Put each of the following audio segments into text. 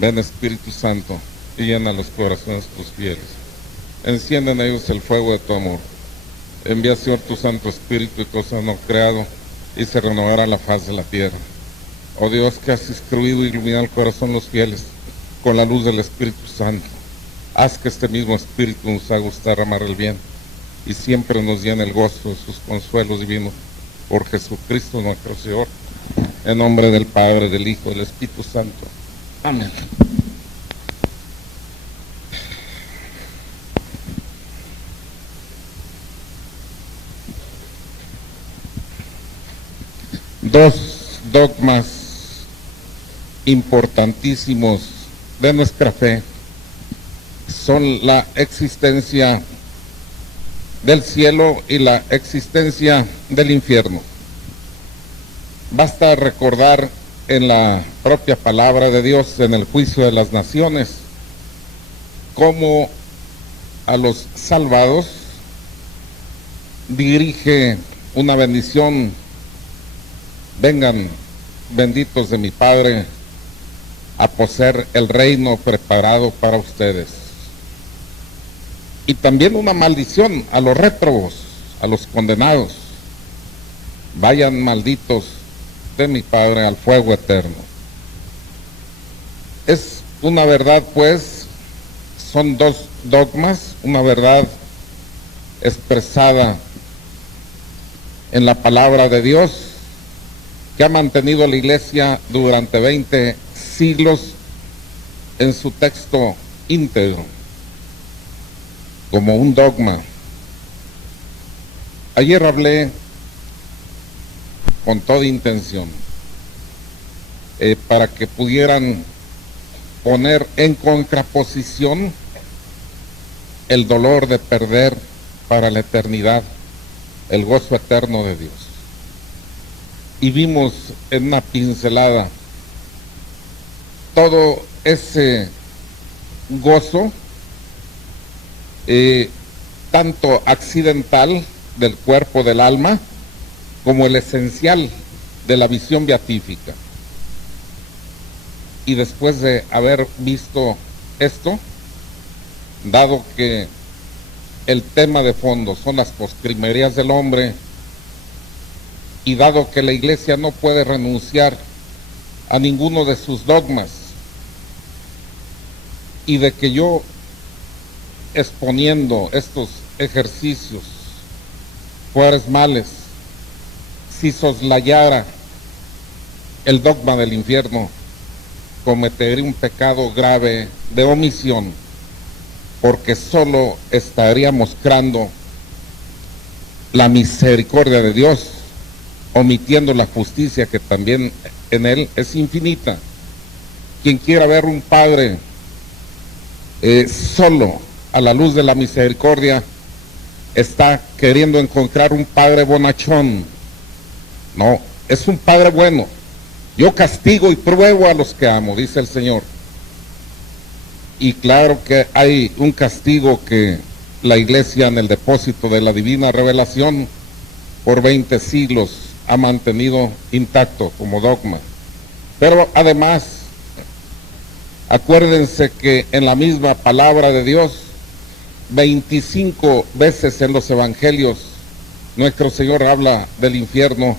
Ven Espíritu Santo y llena los corazones de tus fieles. Enciende en ellos el fuego de tu amor. Envía, Señor, tu Santo Espíritu y cosa no creado, y se renovará la faz de la tierra. Oh Dios, que has instruido e iluminado el corazón de los fieles con la luz del Espíritu Santo, haz que este mismo Espíritu nos haga derramar el bien y siempre nos llene el gozo de sus consuelos divinos. Por Jesucristo nuestro Señor, en nombre del Padre, del Hijo y del Espíritu Santo. Amén. Dos dogmas importantísimos de nuestra fe son la existencia del cielo y la existencia del infierno. Basta recordar en la propia palabra de Dios, en el juicio de las naciones, cómo a los salvados dirige una bendición: vengan benditos de mi Padre a poseer el reino preparado para ustedes. Y también una maldición a los réprobos, a los condenados: vayan malditos de mi Padre al fuego eterno. Es una verdad, pues, son dos dogmas, una verdad expresada en la palabra de Dios, que ha mantenido la Iglesia durante 20 siglos en su texto íntegro, como un dogma. Ayer hablé con toda intención para que pudieran poner en contraposición el dolor de perder para la eternidad el gozo eterno de Dios. Y vimos en una pincelada todo ese gozo, tanto accidental del cuerpo del alma, como el esencial de la visión beatífica. Y después de haber visto esto, dado que el tema de fondo son las postrimerías del hombre, y dado que la Iglesia no puede renunciar a ninguno de sus dogmas, y de que yo, exponiendo estos ejercicios cuaresmales, si soslayara el dogma del infierno, cometería un pecado grave de omisión, porque solo estaría mostrando la misericordia de Dios, omitiendo la justicia que también en Él es infinita. Quien quiera ver un Padre solo a la luz de la misericordia, está queriendo encontrar un Padre bonachón. No, es un Padre bueno. Yo castigo y pruebo a los que amo, dice el Señor. Y claro que hay un castigo que la Iglesia, en el depósito de la divina revelación, por 20 siglos ha mantenido intacto como dogma. Pero además, acuérdense que en la misma palabra de Dios, 25 veces en los evangelios, nuestro Señor habla del infierno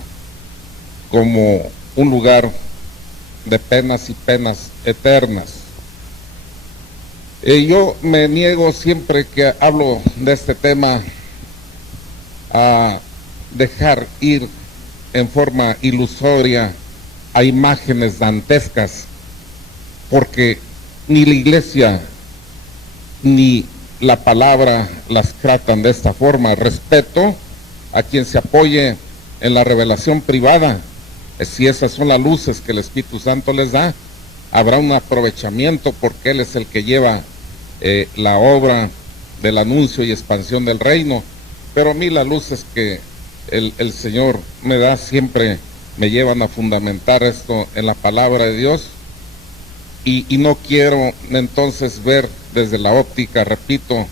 como un lugar de penas y penas eternas. Yo me niego siempre que hablo de este tema a dejar ir en forma ilusoria a imágenes dantescas, porque ni la Iglesia ni la palabra las tratan de esta forma. Respeto a quien se apoye en la revelación privada. Si esas son las luces que el Espíritu Santo les da, habrá un aprovechamiento, porque Él es el que lleva la obra del anuncio y expansión del reino. Pero a mí las luces que el Señor me da siempre me llevan a fundamentar esto en la palabra de Dios, y no quiero entonces ver desde la óptica, repito,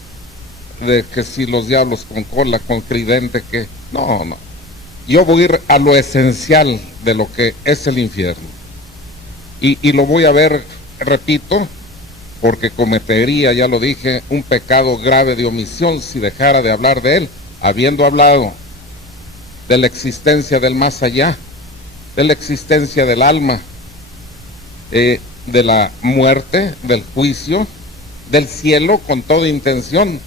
de que si los diablos con cola, con tridente, que no. Yo voy a ir a lo esencial de lo que es el infierno, y lo voy a ver repito, porque cometería, ya lo dije, un pecado grave de omisión si dejara de hablar de él, habiendo hablado de la existencia del más allá, de la existencia del alma, de la muerte, del juicio, del cielo, con toda intención,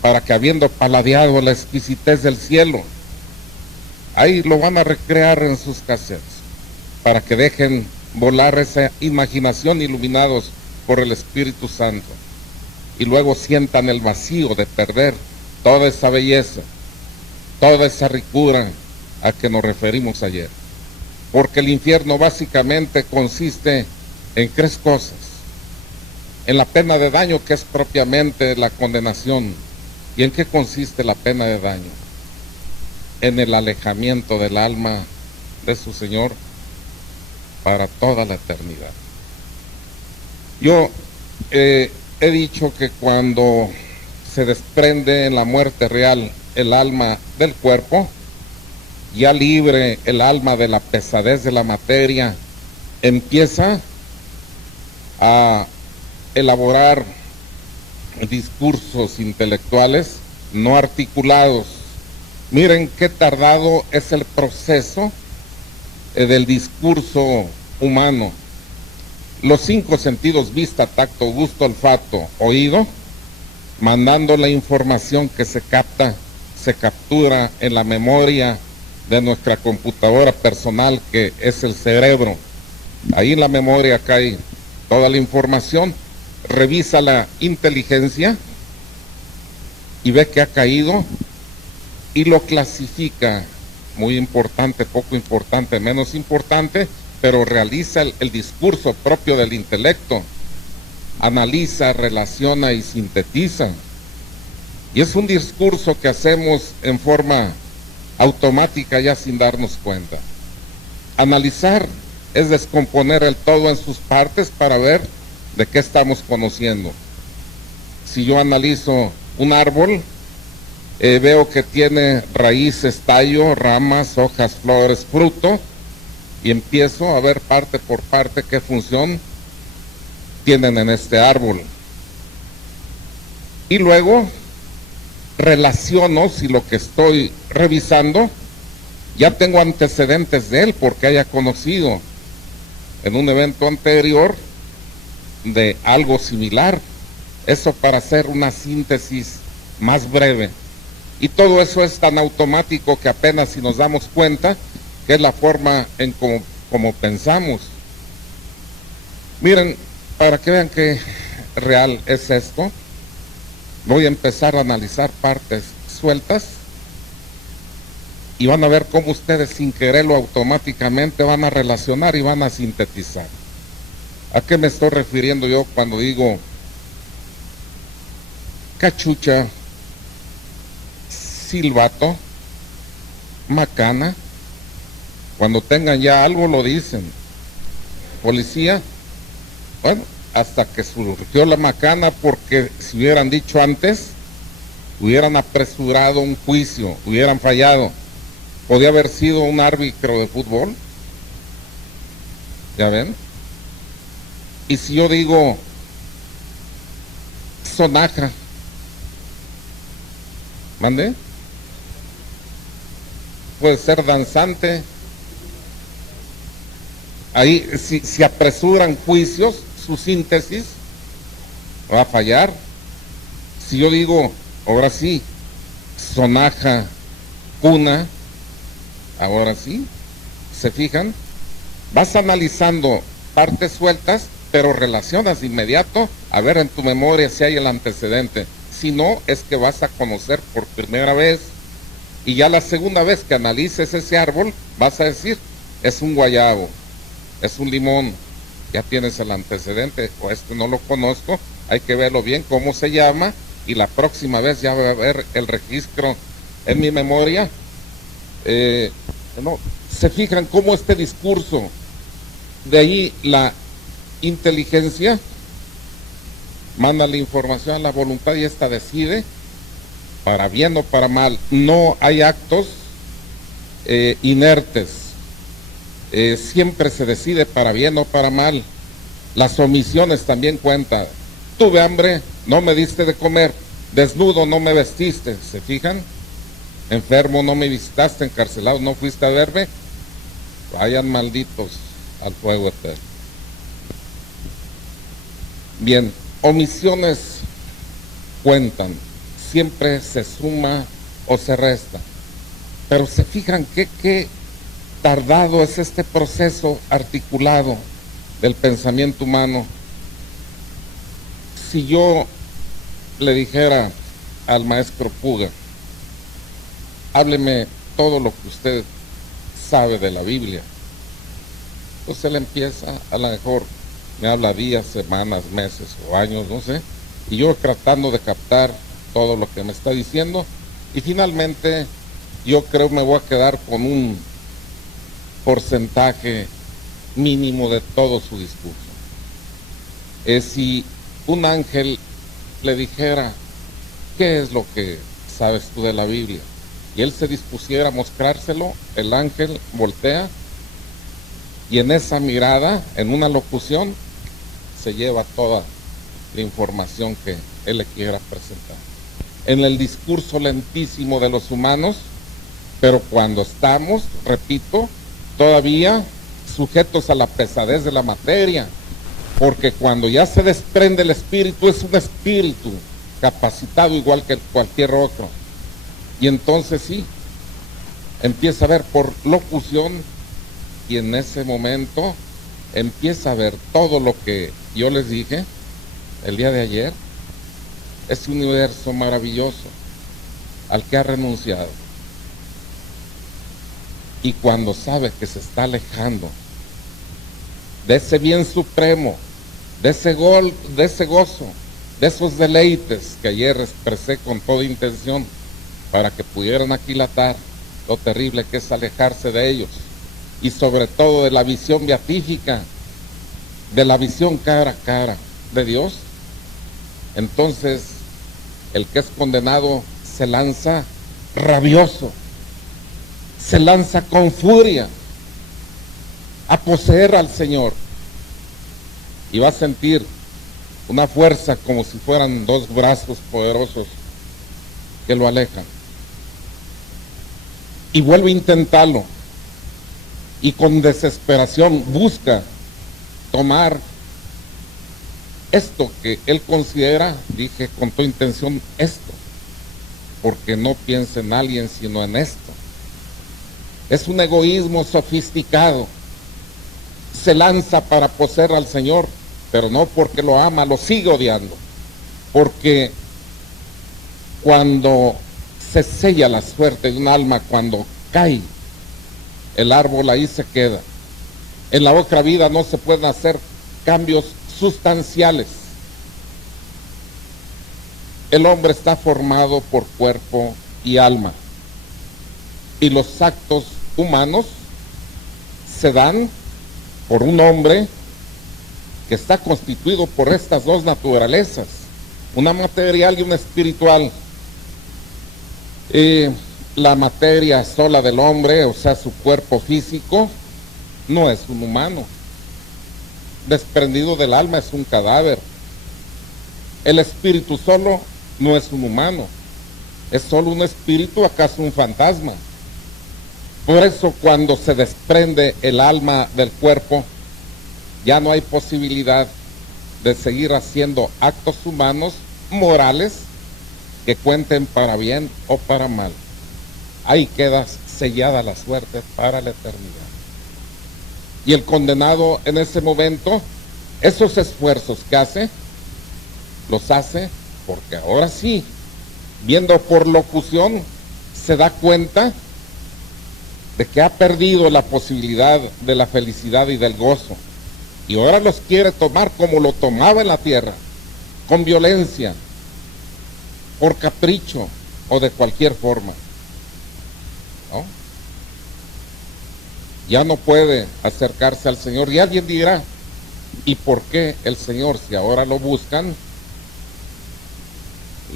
para que habiendo paladeado la exquisitez del cielo, ahí lo van a recrear en sus cassettes, para que dejen volar esa imaginación iluminados por el Espíritu Santo, y luego sientan el vacío de perder toda esa belleza, toda esa ricura a que nos referimos ayer. Porque el infierno básicamente consiste en tres cosas: en la pena de daño, que es propiamente la condenación. ¿Y en qué consiste la pena de daño? En el alejamiento del alma de su Señor para toda la eternidad. Yo he dicho que cuando se desprende en la muerte real el alma del cuerpo, ya libre el alma de la pesadez de la materia, empieza a elaborar discursos intelectuales no articulados. Miren qué tardado es el proceso del discurso humano. Los cinco sentidos: vista, tacto, gusto, olfato, oído, mandando la información que se capta, se captura en la memoria de nuestra computadora personal, que es el cerebro. Ahí en la memoria cae toda la información, revisa la inteligencia y ve que ha caído y lo clasifica: muy importante, poco importante, menos importante, pero realiza el discurso propio del intelecto, analiza, relaciona y sintetiza. Y es un discurso que hacemos en forma automática, ya sin darnos cuenta. Analizar es descomponer el todo en sus partes para ver de qué estamos conociendo. Si yo analizo un árbol, veo que tiene raíces, tallo, ramas, hojas, flores, fruto, y empiezo a ver parte por parte qué función tienen en este árbol. Y luego relaciono si lo que estoy revisando ya tengo antecedentes de él, porque haya conocido en un evento anterior de algo similar. Eso para hacer una síntesis más breve. Y todo eso es tan automático que apenas si nos damos cuenta que es la forma en como pensamos. Miren, para que vean que real es esto, voy a empezar a analizar partes sueltas y van a ver cómo ustedes sin quererlo automáticamente van a relacionar y van a sintetizar. ¿A qué me estoy refiriendo yo cuando digo cachucha, silbato, macana? Cuando tengan ya algo lo dicen. Policía, bueno, hasta que surgió la macana, porque si hubieran dicho antes, hubieran apresurado un juicio, hubieran fallado. Podía haber sido un árbitro de fútbol. ¿Ya ven? Y si yo digo sonaja, ¿mande? Puede ser danzante. Ahí, si apresuran juicios, su síntesis va a fallar. Si yo digo, ahora sí, sonaja, cuna, ahora sí, ¿se fijan? Vas analizando partes sueltas, pero relacionas de inmediato a ver en tu memoria si hay el antecedente. Si no, es que vas a conocer por primera vez, y ya la segunda vez que analices ese árbol, vas a decir, es un guayabo, es un limón, ya tienes el antecedente. O este no lo conozco, hay que verlo bien cómo se llama, y la próxima vez ya va a haber el registro en mi memoria. No, se fijan cómo este discurso, de ahí la inteligencia manda la información a la voluntad y esta decide para bien o para mal. No hay actos inertes, siempre se decide para bien o para mal. Las omisiones también cuentan. Tuve hambre, no me diste de comer. Desnudo, no me vestiste. ¿Se fijan? Enfermo, no me visitaste. Encarcelado, no fuiste a verme. Vayan malditos al fuego eterno. Bien, omisiones cuentan. Siempre se suma o se resta. Pero se fijan qué tardado es este proceso articulado del pensamiento humano. Si yo le dijera al maestro Puga, hábleme todo lo que usted sabe de la Biblia, pues él empieza, a lo mejor me habla días, semanas, meses o años, no sé, y yo tratando de captar todo lo que me está diciendo, y finalmente yo creo me voy a quedar con un porcentaje mínimo de todo su discurso. Si un ángel le dijera, ¿qué es lo que sabes tú de la Biblia? Y él se dispusiera a mostrárselo, el ángel voltea y en esa mirada, en una locución, se lleva toda la información que él le quiera presentar. En el discurso lentísimo de los humanos, pero cuando estamos, repito, todavía sujetos a la pesadez de la materia, porque cuando ya se desprende el espíritu, es un espíritu capacitado igual que cualquier otro. Y entonces sí, empieza a ver por locución y en ese momento empieza a ver todo lo que yo les dije el día de ayer, ese universo maravilloso al que ha renunciado. Y cuando sabe que se está alejando de ese bien supremo, de ese gozo, de esos deleites que ayer expresé con toda intención para que pudieran aquilatar lo terrible que es alejarse de ellos, y sobre todo de la visión beatífica, de la visión cara a cara de Dios, entonces el que es condenado se lanza rabioso, se lanza con furia a poseer al Señor y va a sentir una fuerza como si fueran dos brazos poderosos que lo alejan, y vuelve a intentarlo y con desesperación busca tomar esto que él considera, dije con toda intención esto, porque no piensa en alguien sino en esto. Es un egoísmo sofisticado. Se lanza para poseer al Señor, pero no porque lo ama, lo sigue odiando. Porque cuando se sella la suerte de un alma, cuando cae, el árbol ahí se queda. En la otra vida no se pueden hacer cambios sustanciales. El hombre está formado por cuerpo y alma. Y los actos humanos se dan por un hombre que está constituido por estas dos naturalezas, una material y una espiritual. La materia sola del hombre, o sea, su cuerpo físico, no es un humano. Desprendido del alma es un cadáver. El espíritu solo no es un humano. ¿Es solo un espíritu, acaso un fantasma? Por eso cuando se desprende el alma del cuerpo, ya no hay posibilidad de seguir haciendo actos humanos, morales, que cuenten para bien o para mal. Ahí queda sellada la suerte para la eternidad. Y el condenado en ese momento, esos esfuerzos que hace, los hace porque ahora sí, viendo por locución, se da cuenta de que ha perdido la posibilidad de la felicidad y del gozo. Y ahora los quiere tomar como lo tomaba en la tierra, con violencia, por capricho o de cualquier forma. ¿No? Ya no puede acercarse al Señor. Y alguien dirá, ¿y por qué el Señor, si ahora lo buscan,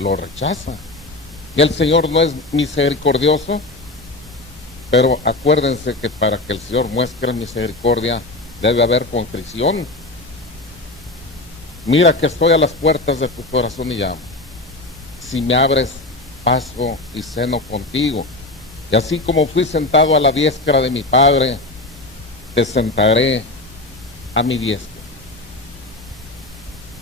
lo rechaza? ¿Que el Señor no es misericordioso? Pero acuérdense que para que el Señor muestre misericordia debe haber contrición. Mira que estoy a las puertas de tu corazón y llamo. Si me abres, paso y ceno contigo. Y así como fui sentado a la diestra de mi Padre, te sentaré a mi diestra.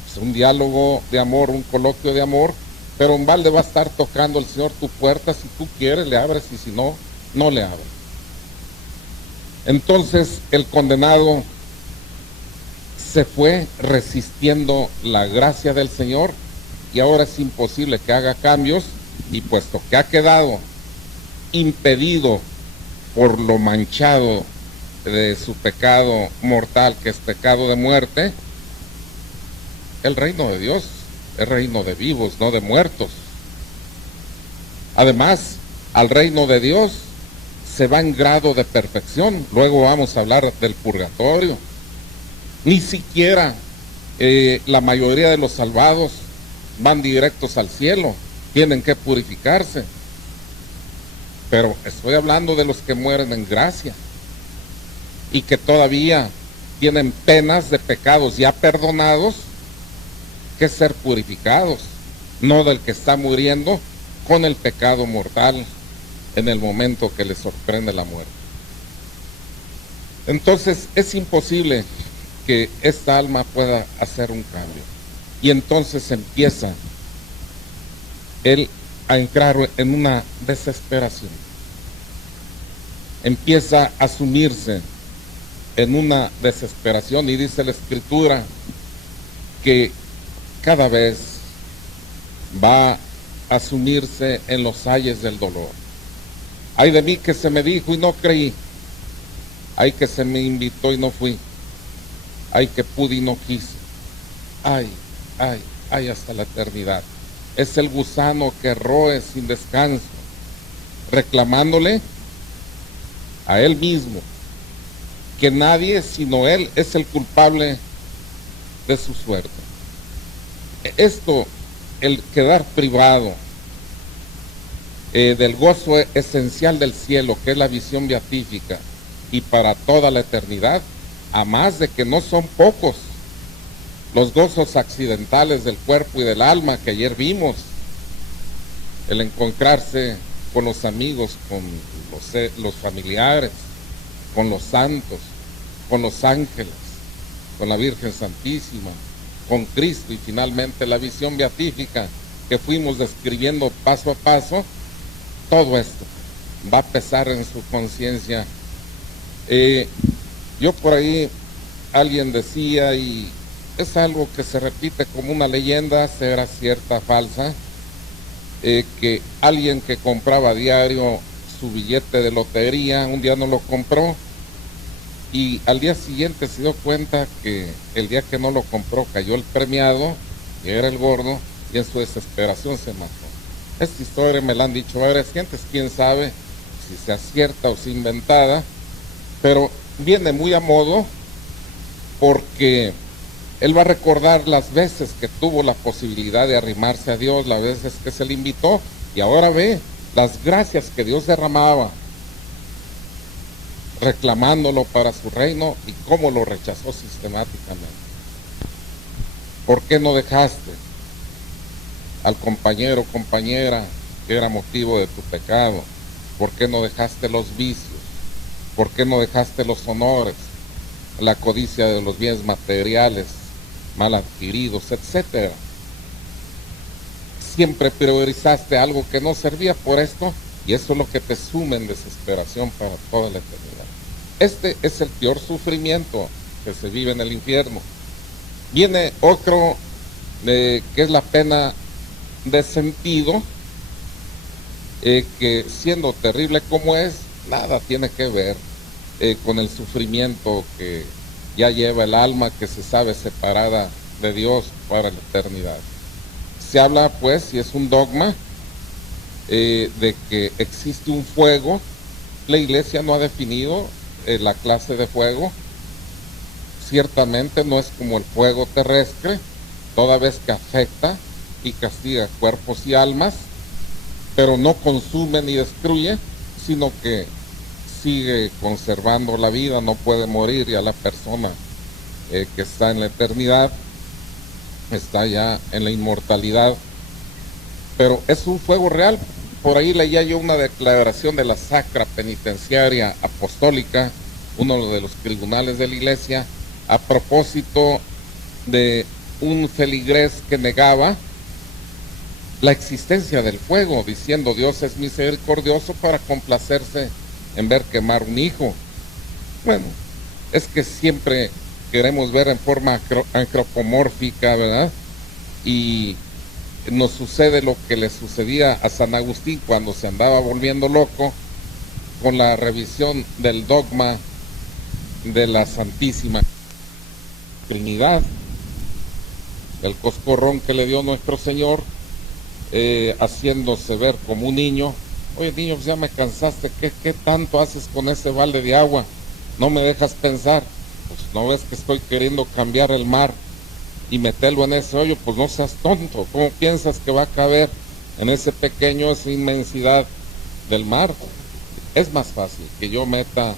Es un diálogo de amor, un coloquio de amor, pero en balde va a estar tocando el Señor tu puerta. Si tú quieres, le abres, y si no, no le abres. Entonces el condenado se fue resistiendo la gracia del Señor, y ahora es imposible que haga cambios, y puesto que ha quedado impedido por lo manchado de su pecado mortal, que es pecado de muerte, el reino de Dios es reino de vivos, no de muertos. Además, al reino de Dios se va en grado de perfección. Luego vamos a hablar del purgatorio. Ni siquiera la mayoría de los salvados van directos al cielo, tienen que purificarse. Pero estoy hablando de los que mueren en gracia y que todavía tienen penas de pecados ya perdonados que ser purificados, no del que está muriendo con el pecado mortal en el momento que le sorprende la muerte. Entonces es imposible que esta alma pueda hacer un cambio, y entonces empieza él a entrar en una desesperación, empieza a sumirse en una desesperación, y dice la Escritura que cada vez va a sumirse en los ayes del dolor. Ay de mí que se me dijo y no creí, ay que se me invitó y no fui, ay que pude y no quise, ay, ay, ay hasta la eternidad. Es el gusano que roe sin descanso, reclamándole a él mismo que nadie sino él es el culpable de su suerte. Esto, el quedar privado del gozo esencial del cielo, que es la visión beatífica, y para toda la eternidad, a más de que no son pocos los gozos accidentales del cuerpo y del alma que ayer vimos, el encontrarse con los amigos, con los familiares, con los santos, con los ángeles, con la Virgen Santísima, con Cristo, y finalmente la visión beatífica que fuimos describiendo paso a paso. Todo esto va a pesar en su conciencia. Yo por ahí, alguien decía, y es algo que se repite como una leyenda, será cierta, falsa, que alguien que compraba a diario su billete de lotería, un día no lo compró, y al día siguiente se dio cuenta que el día que no lo compró cayó el premiado, que era el gordo, y en su desesperación se mató. Esta historia me la han dicho varias gentes, quién sabe si sea cierta o si inventada, pero viene muy a modo porque él va a recordar las veces que tuvo la posibilidad de arrimarse a Dios, las veces que se le invitó, y ahora ve las gracias que Dios derramaba, reclamándolo para su reino, y cómo lo rechazó sistemáticamente. ¿Por qué no dejaste al compañero o compañera que era motivo de tu pecado? ¿Por qué no dejaste los vicios? ¿Por qué no dejaste los honores, la codicia de los bienes materiales mal adquiridos, etcétera? Siempre priorizaste algo que no servía por esto, y eso es lo que te sume en desesperación para toda la eternidad. Este es el peor sufrimiento que se vive en el infierno. Viene otro, que es la pena de sentido, que siendo terrible como es, nada tiene que ver con el sufrimiento que ya lleva el alma, que se sabe separada de Dios para la eternidad. Se habla, pues, y es un dogma, de que existe un fuego. La Iglesia no ha definido la clase de fuego. Ciertamente no es como el fuego terrestre, toda vez que afecta y castiga cuerpos y almas, pero no consume ni destruye, sino que sigue conservando la vida, no puede morir, y a la persona que está en la eternidad está ya en la inmortalidad, pero es un fuego real. Por ahí leía yo una declaración de la Sacra Penitenciaria Apostólica, uno de los tribunales de la Iglesia, a propósito de un feligrés que negaba la existencia del fuego, diciendo: Dios es misericordioso para complacerse en ver quemar un hijo. Bueno, es que siempre queremos ver en forma antropomórfica, ¿verdad? Y nos sucede lo que le sucedía a San Agustín cuando se andaba volviendo loco con la revisión del dogma de la Santísima Trinidad, el coscorrón que le dio nuestro Señor, haciéndose ver como un niño. Oye, niño, pues ya me cansaste, ¿qué tanto haces con ese balde de agua? No me dejas pensar. Pues no ves que estoy queriendo cambiar el mar y meterlo en ese hoyo. Pues no seas tonto, ¿cómo piensas que va a caber en esa inmensidad del mar? Es más fácil que yo meta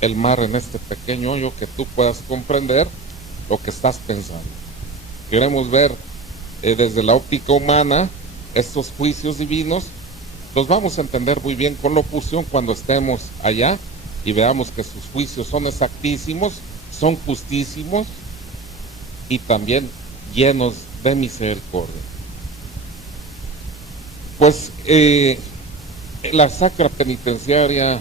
el mar en este pequeño hoyo, que tú puedas comprender lo que estás pensando. Queremos ver desde la óptica humana estos juicios divinos. Los vamos a entender muy bien con locución cuando estemos allá y veamos que sus juicios son exactísimos, son justísimos y también llenos de misericordia. Pues la Sacra Penitenciaria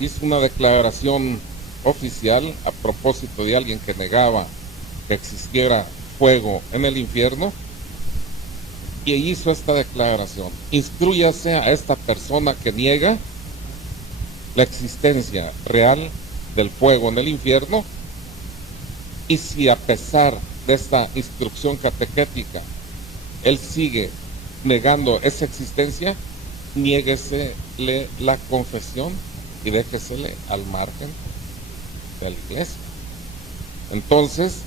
hizo una declaración oficial a propósito de alguien que negaba que existiera fuego en el infierno, y hizo esta declaración: instrúyase a esta persona que niega la existencia real del fuego en el infierno, y si a pesar de esta instrucción catequética él sigue negando esa existencia, niéguesele la confesión y déjesele al margen de la iglesia. Entonces,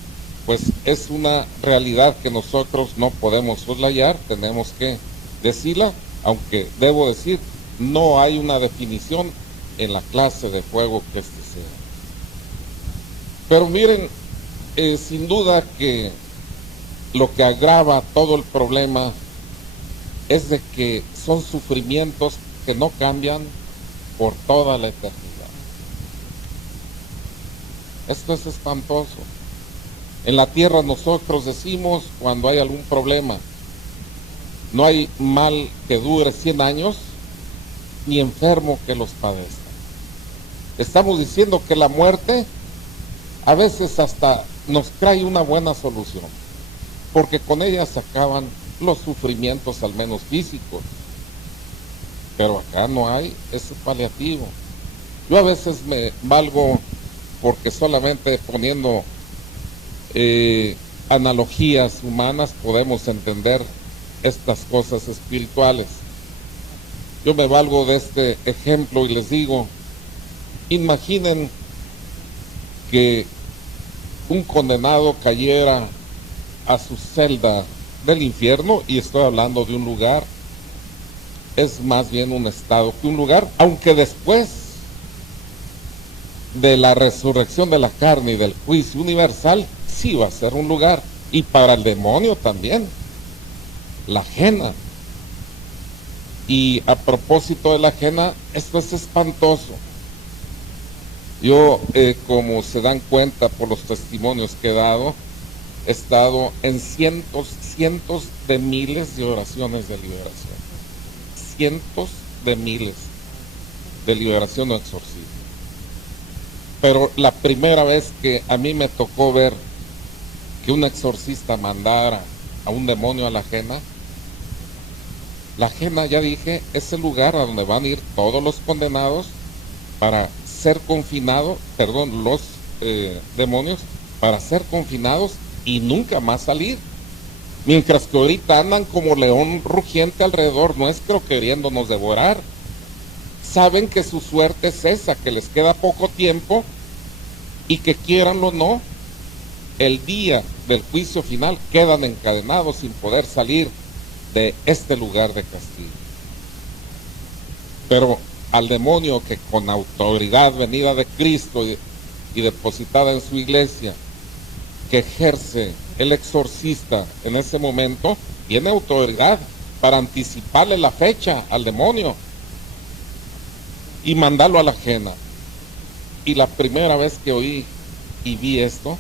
pues es una realidad que nosotros no podemos soslayar, tenemos que decirla, aunque debo decir, no hay una definición en la clase de fuego que este sea. Pero miren, sin duda que lo que agrava todo el problema es de que son sufrimientos que no cambian por toda la eternidad. Esto es espantoso. En la tierra nosotros decimos, cuando hay algún problema, no hay mal que dure 100 años, ni enfermo que los padezca. Estamos diciendo que la muerte a veces hasta nos trae una buena solución, porque con ella se acaban los sufrimientos, al menos físicos. Pero acá no hay ese paliativo. Yo a veces me valgo porque solamente poniendo analogías humanas podemos entender estas cosas espirituales. Yo me valgo de este ejemplo y les digo: imaginen que un condenado cayera a su celda del infierno, y estoy hablando de un lugar, es más bien un estado que un lugar, aunque después de la resurrección de la carne y del juicio universal, sí va a ser un lugar, y para el demonio también, la ajena. Y a propósito de la ajena, esto es espantoso. Yo, como se dan cuenta por los testimonios que he dado, he estado en cientos de miles de oraciones de liberación. Cientos de miles de liberación o exorcismo. Pero la primera vez que a mí me tocó ver que un exorcista mandara a un demonio a la ajena, ya dije, es el lugar a donde van a ir todos los condenados para ser confinados, los demonios, para ser confinados y nunca más salir. Mientras que ahorita andan como león rugiente alrededor nuestro queriéndonos devorar. Saben que su suerte es esa, que les queda poco tiempo y que quieranlo o no, el día del juicio final quedan encadenados sin poder salir de este lugar de castigo. Pero al demonio que con autoridad venida de Cristo y depositada en su iglesia que ejerce el exorcista en ese momento tiene autoridad para anticiparle la fecha al demonio y mandarlo a la ajena. Y la primera vez que oí y vi esto,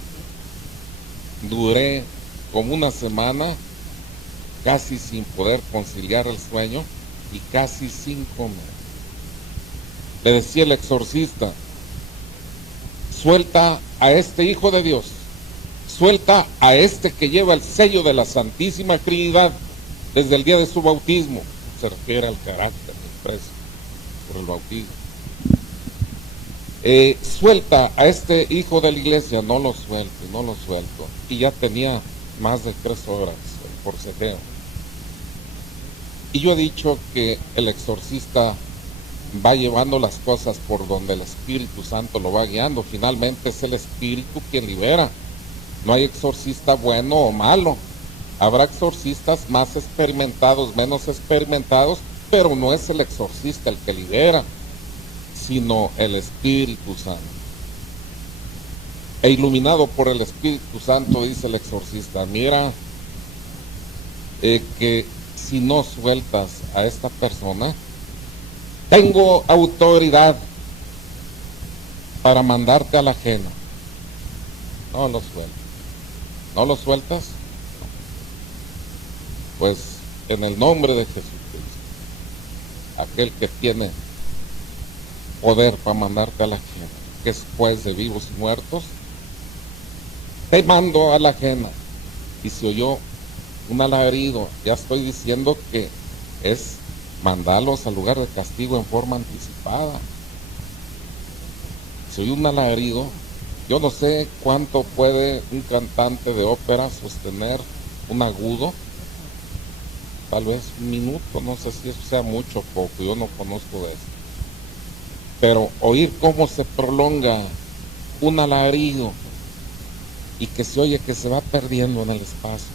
duré como una semana casi sin poder conciliar el sueño y casi sin comer. Le decía el exorcista: suelta a este Hijo de Dios, suelta a este que lleva el sello de la Santísima Trinidad desde el día de su bautismo. Se refiere al carácter expreso por el bautismo. Suelta a este hijo de la iglesia. No lo suelto, no lo suelto. Y ya tenía más de 3 horas el forcejeo. Y yo he dicho que el exorcista va llevando las cosas por donde el Espíritu Santo lo va guiando. Finalmente es el Espíritu quien libera. No hay exorcista bueno o malo. Habrá exorcistas más experimentados, menos experimentados, pero no es el exorcista el que libera, sino el Espíritu Santo. E iluminado por el Espíritu Santo, dice el exorcista: mira, que si no sueltas a esta persona, tengo autoridad para mandarte a la ajena. No lo sueltas. ¿No lo sueltas? No. Pues en el nombre de Jesucristo, aquel que tiene poder para mandarte a la ajena, que es juez de vivos y muertos, te mando a la ajena. Y se oyó un alarido. Ya estoy diciendo que es mandarlos al lugar de castigo en forma anticipada. Se oyó un alarido. Yo no sé cuánto puede un cantante de ópera sostener un agudo. Tal vez 1 minuto, no sé si eso sea mucho o poco, yo no conozco de eso. Pero oír cómo se prolonga un alarido y que se oye que se va perdiendo en el espacio.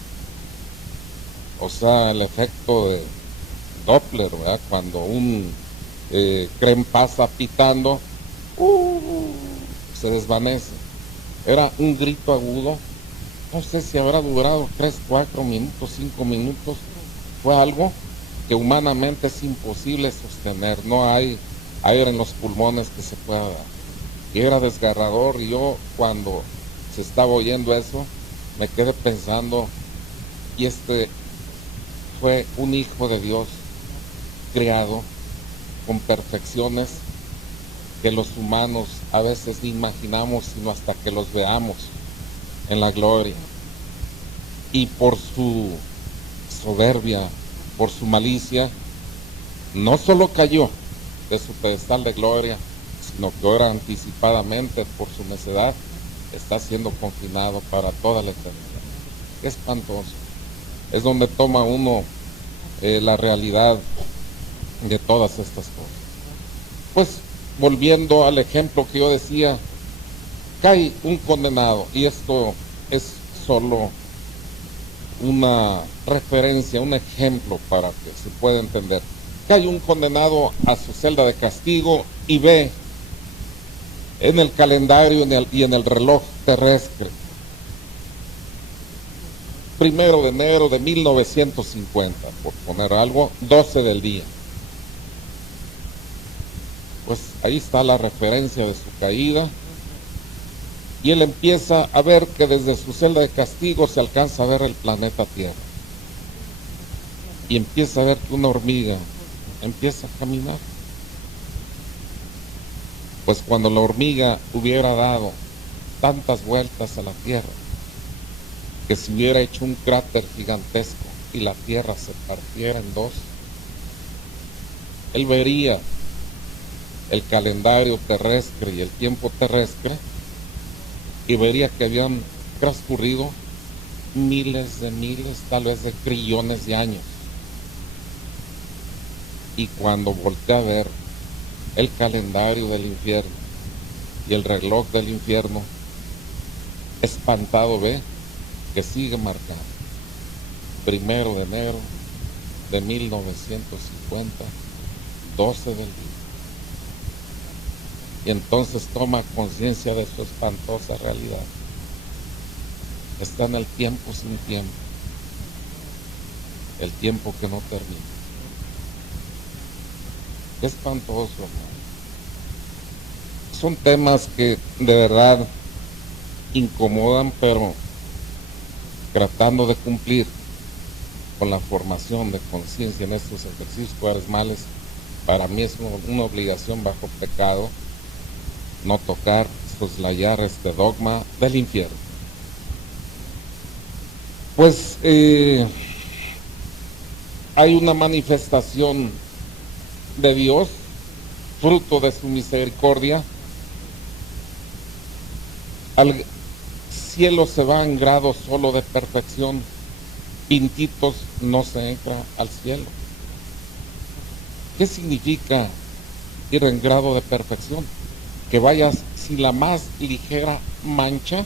O sea, el efecto de Doppler, ¿verdad? Cuando un tren pasa pitando, se desvanece. Era un grito agudo. No sé si habrá durado 3, 4 minutos, 5 minutos. Fue algo que humanamente es imposible sostener. No hay aire en los pulmones que se pueda dar. Y era desgarrador. Y yo, cuando se estaba oyendo eso, me quedé pensando, y este fue un hijo de Dios creado con perfecciones que los humanos a veces ni imaginamos, sino hasta que los veamos en la gloria. Y por su soberbia, por su malicia, no solo cayó de su pedestal de gloria, sino que ahora anticipadamente, por su necedad, está siendo confinado para toda la eternidad. Qué espantoso. Es donde toma uno la realidad de todas estas cosas. Pues volviendo al ejemplo que yo decía, cae un condenado, y esto es solo una referencia, un ejemplo para que se pueda entender. Cae un condenado a su celda de castigo y ve en el calendario y en el reloj terrestre, 1 de enero de 1950, por poner algo, 12 del día. Pues ahí está la referencia de su caída, y él empieza a ver que desde su celda de castigo se alcanza a ver el planeta Tierra, y empieza a ver que una hormiga empieza a caminar. Pues cuando la hormiga hubiera dado tantas vueltas a la Tierra que se hubiera hecho un cráter gigantesco y la Tierra se partiera en dos, él vería el calendario terrestre y el tiempo terrestre y vería que habían transcurrido miles, tal vez de trillones de años. Y cuando voltea a ver el calendario del infierno y el reloj del infierno, espantado ve que sigue marcado 1 de enero de 1950, 12 del día. Y entonces toma conciencia de su espantosa realidad. está en el tiempo sin tiempo, el tiempo que no termina. Qué espantoso, hermano. Son temas que de verdad incomodan, pero tratando de cumplir con la formación de conciencia en estos ejercicios cuaresmales, para mí es una obligación bajo pecado no tocar, soslayar este dogma del infierno. Pues hay una manifestación de Dios, fruto de su misericordia. Al cielo se va en grado solo de perfección, pintitos no se entra al cielo. ¿Qué significa ir en grado de perfección? Que vayas sin la más ligera mancha,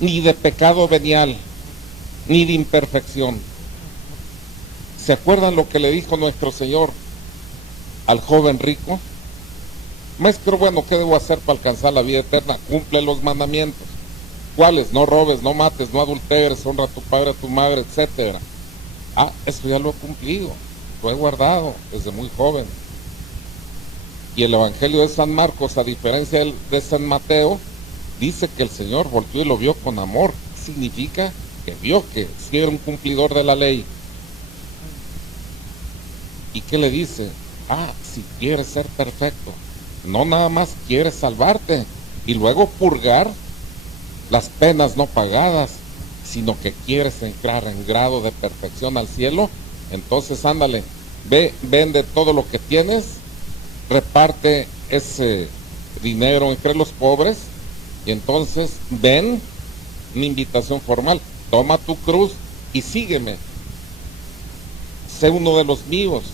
ni de pecado venial, ni de imperfección. ¿Se acuerdan lo que le dijo nuestro Señor al joven rico? Maestro, bueno, ¿qué debo hacer para alcanzar la vida eterna? Cumple los mandamientos. ¿Cuáles? No robes, no mates, no adulteres, honra a tu padre, a tu madre, etcétera. Ah, eso ya lo he cumplido, lo he guardado desde muy joven. Y el Evangelio de San Marcos, a diferencia de San Mateo, dice que el Señor volvió y lo vio con amor. Significa que vio que sí era un cumplidor de la ley. ¿Y qué le dice? Ah, si quieres ser perfecto, no nada más quieres salvarte y luego purgar las penas no pagadas, sino que quieres entrar en grado de perfección al cielo, entonces ándale, ve, vende todo lo que tienes, reparte ese dinero entre los pobres, y entonces ven, una invitación formal, toma tu cruz y sígueme, sé uno de los míos.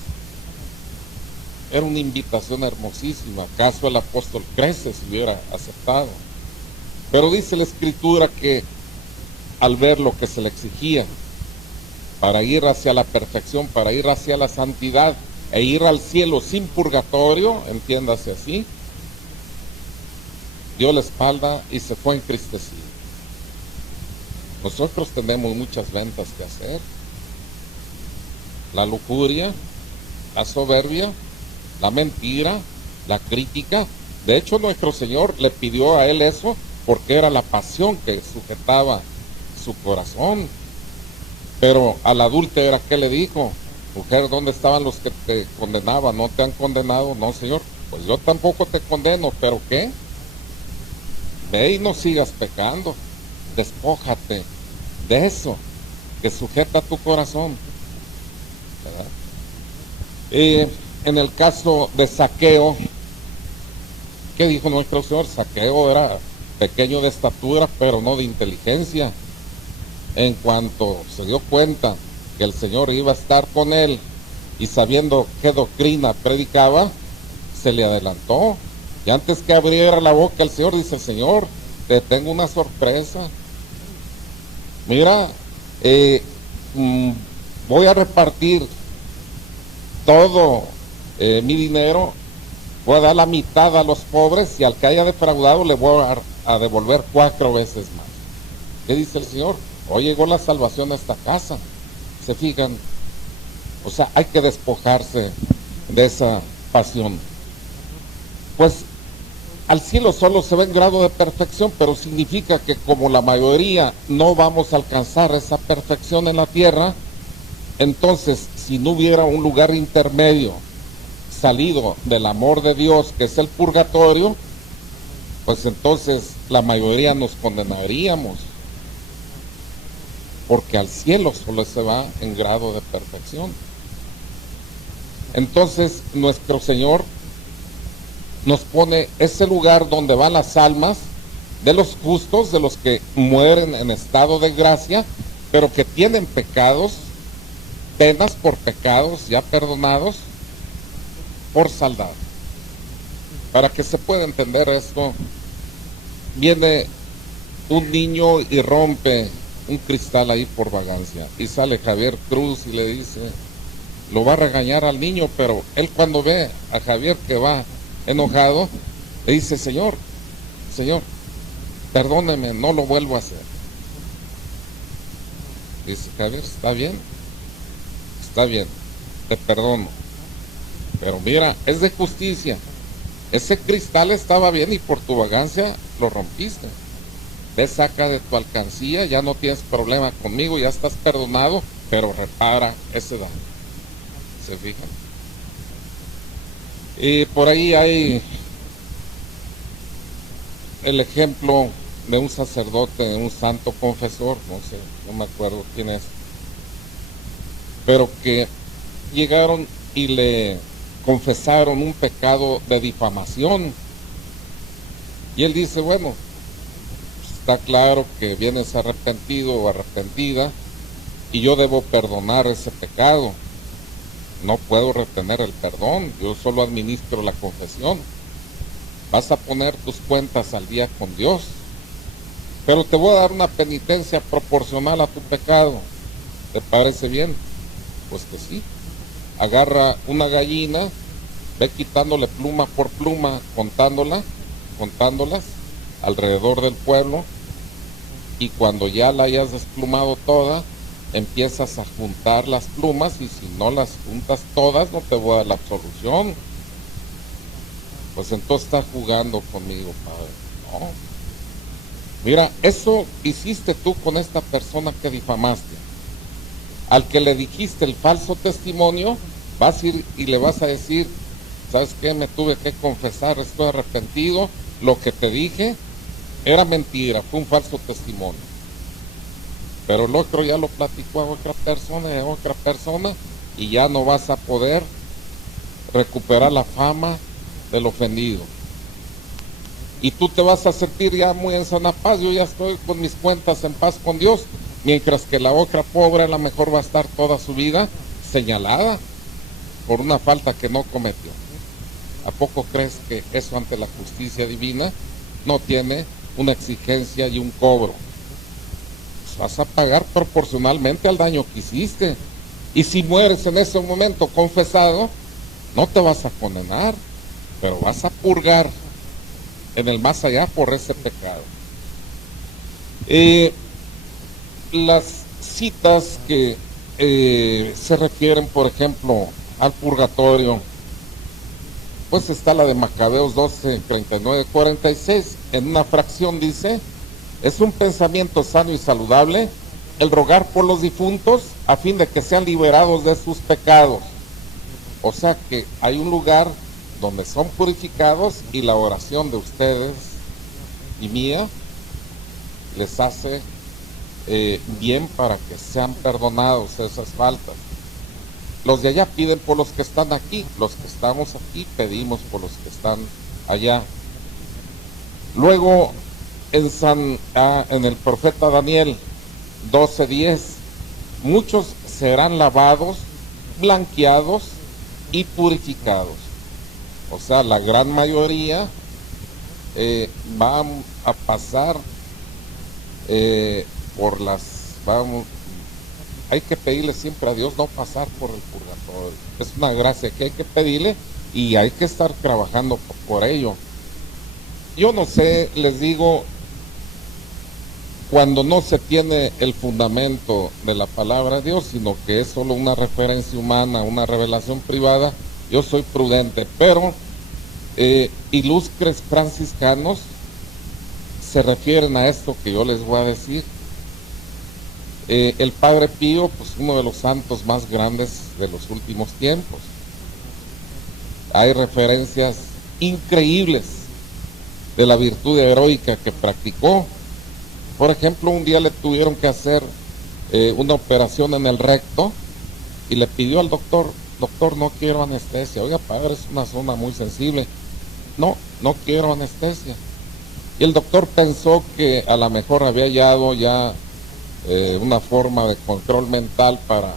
Era una invitación hermosísima. ¿Acaso el apóstol crece si hubiera aceptado? Pero dice la Escritura que al ver lo que se le exigía para ir hacia la perfección, para ir hacia la santidad e ir al cielo sin purgatorio, entiéndase así, dio la espalda y se fue entristecido. Nosotros tenemos muchas ventas que hacer. La lujuria, la soberbia, la mentira, la crítica. De hecho, nuestro Señor le pidió a él eso porque era la pasión que sujetaba su corazón. Pero a la adúltera, ¿qué le dijo? Mujer, ¿dónde estaban los que te condenaban? ¿No te han condenado? No, Señor, pues yo tampoco te condeno, ¿pero qué? Ve y no sigas pecando. Despójate de eso que sujeta tu corazón, ¿verdad? En el caso de Zaqueo, ¿qué dijo nuestro Señor? Zaqueo era pequeño de estatura, pero no de inteligencia. En cuanto se dio cuenta que el Señor iba a estar con él y sabiendo qué doctrina predicaba, se le adelantó. Y antes que abriera la boca, el Señor dice: Señor, te tengo una sorpresa. Mira, voy a repartir todo mi dinero, voy a dar la mitad a los pobres y al que haya defraudado le voy a devolver 4 veces más. ¿Qué dice el Señor? Hoy llegó la salvación a esta casa. ¿Se fijan? O sea, hay que despojarse de esa pasión. Pues al cielo solo se ve en grado de perfección, pero significa que como la mayoría no vamos a alcanzar esa perfección en la tierra, entonces si no hubiera un lugar intermedio salido del amor de Dios, que es el purgatorio, pues entonces la mayoría nos condenaríamos, porque al cielo solo se va en grado de perfección. Entonces nuestro Señor nos pone ese lugar donde van las almas de los justos, de los que mueren en estado de gracia, pero que tienen pecados, penas por pecados ya perdonados, por saldar. Para que se pueda entender esto, viene un niño y rompe un cristal ahí por vagancia, y sale Javier Cruz y le dice, lo va a regañar al niño, pero él cuando ve a Javier que va enojado, le dice: Señor, perdóneme, no lo vuelvo a hacer. Dice Javier, está bien, te perdono. Pero mira, es de justicia. Ese cristal estaba bien y por tu vagancia lo rompiste. Ve, saca de tu alcancía, ya no tienes problema conmigo, ya estás perdonado, pero repara ese daño. ¿Se fijan? Y por ahí hay el ejemplo de un sacerdote, de un santo confesor, no sé, no me acuerdo quién es, pero que llegaron y le confesaron un pecado de difamación. Y él dice, bueno, está claro que vienes arrepentido o arrepentida y yo debo perdonar ese pecado. No puedo retener el perdón, yo solo administro la confesión. Vas a poner tus cuentas al día con Dios, pero te voy a dar una penitencia proporcional a tu pecado. ¿Te parece bien? Pues que sí. Agarra una gallina, ve quitándole pluma por pluma, contándolas alrededor del pueblo, y cuando ya la hayas desplumado toda, empiezas a juntar las plumas, y si no las juntas todas, no te voy a dar la absolución. Pues entonces estás jugando conmigo, Padre. No. Mira, eso hiciste tú con esta persona que difamaste. Al que le dijiste el falso testimonio, vas a ir y le vas a decir, ¿sabes qué? Me tuve que confesar, estoy arrepentido, lo que te dije era mentira, fue un falso testimonio. Pero el otro ya lo platicó a otra persona, y ya no vas a poder recuperar la fama del ofendido. Y tú te vas a sentir ya muy en sana paz, yo ya estoy con mis cuentas en paz con Dios, mientras que la otra pobre a lo mejor va a estar toda su vida señalada por una falta que no cometió. ¿A poco crees que eso ante la justicia divina no tiene una exigencia y un cobro? Pues vas a pagar proporcionalmente al daño que hiciste. Y si mueres en ese momento confesado, no te vas a condenar, pero vas a purgar en el más allá por ese pecado. Las citas que se refieren, por ejemplo, al purgatorio, pues está la de Macabeos 12, 39, 46. En una fracción dice, es un pensamiento sano y saludable el rogar por los difuntos a fin de que sean liberados de sus pecados. O sea que hay un lugar donde son purificados, y la oración de ustedes y mía les hace bien para que sean perdonados esas faltas. Los de allá piden por los que están aquí, los que estamos aquí pedimos por los que están allá. Luego en el profeta Daniel 12:10, muchos serán lavados, blanqueados y purificados. O sea, la gran mayoría va a pasar por hay que pedirle siempre a Dios no pasar por el purgatorio. Es una gracia que hay que pedirle, y hay que estar trabajando por ello. Yo no sé, les digo, cuando no se tiene el fundamento de la palabra de Dios, sino que es solo una referencia humana, una revelación privada, yo soy prudente, pero ilustres franciscanos se refieren a esto que yo les voy a decir. El Padre Pío, pues uno de los santos más grandes de los últimos tiempos. Hay referencias increíbles de la virtud heroica que practicó. Por ejemplo, un día le tuvieron que hacer una operación en el recto, y le pidió al doctor, no quiero anestesia. Oiga, padre, es una zona muy sensible. No quiero anestesia. Y el doctor pensó que a lo mejor había hallado ya una forma de control mental para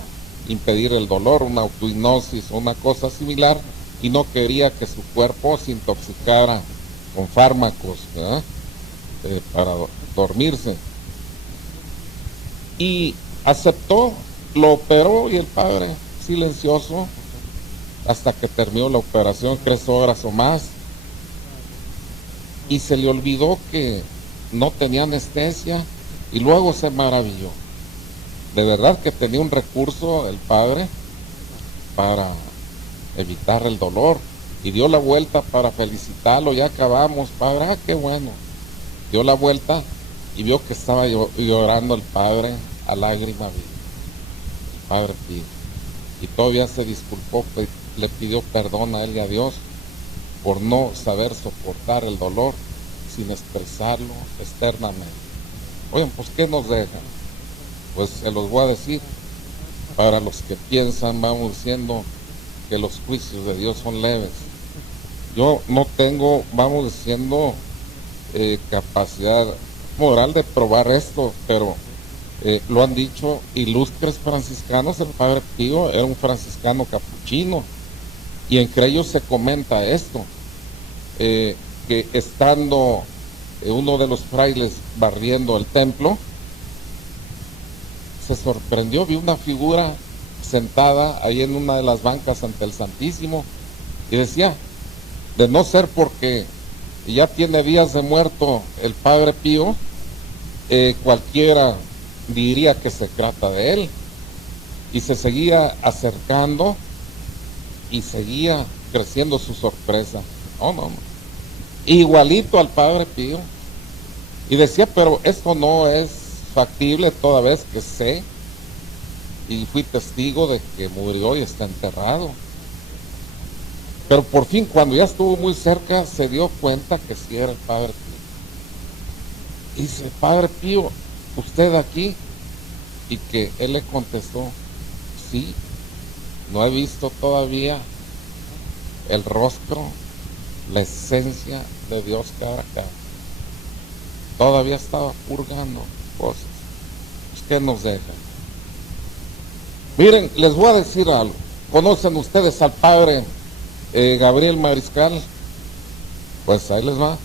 impedir el dolor, una autohipnosis o una cosa similar, y no quería que su cuerpo se intoxicara con fármacos, para dormirse. Y aceptó, lo operó, y el padre silencioso hasta que terminó la operación, 3 horas o más, y se le olvidó que no tenía anestesia, y luego se maravilló. de verdad que tenía un recurso el padre para evitar el dolor, y dio la vuelta para felicitarlo. Ya acabamos, padre, qué bueno. Dio la vuelta y vio que estaba llorando el padre a lágrima viva, el padre Pío, y todavía se disculpó, le pidió perdón a él y a Dios por no saber soportar el dolor sin expresarlo externamente. Oigan, pues ¿qué nos dejan? Pues se los voy a decir, para los que piensan, vamos diciendo, que los juicios de Dios son leves. Yo no tengo, vamos diciendo, capacidad moral de probar esto, pero lo han dicho ilustres franciscanos. El padre Pío era un franciscano capuchino, y entre ellos se comenta esto, que estando uno de los frailes barriendo el templo, se sorprendió, vio una figura sentada ahí en una de las bancas ante el Santísimo, y decía, de no ser porque ya tiene días de muerto el padre Pío, cualquiera diría que se trata de él. Y se seguía acercando y seguía creciendo su sorpresa. No. Igualito al padre Pío. Y decía, pero esto no es factible toda vez que sé y fui testigo de que murió y está enterrado. Pero por fin, cuando ya estuvo muy cerca, se dio cuenta que sí era el padre Pío. Y dice, padre Pío, ¿usted aquí? Y que él le contestó, sí, no he visto todavía el rostro, la esencia de Dios cara a cara. Todavía estaba purgando cosas. Pues, ¿qué nos dejan? Miren, les voy a decir algo. ¿Conocen ustedes al padre Gabriel Mariscal? Pues ahí les va.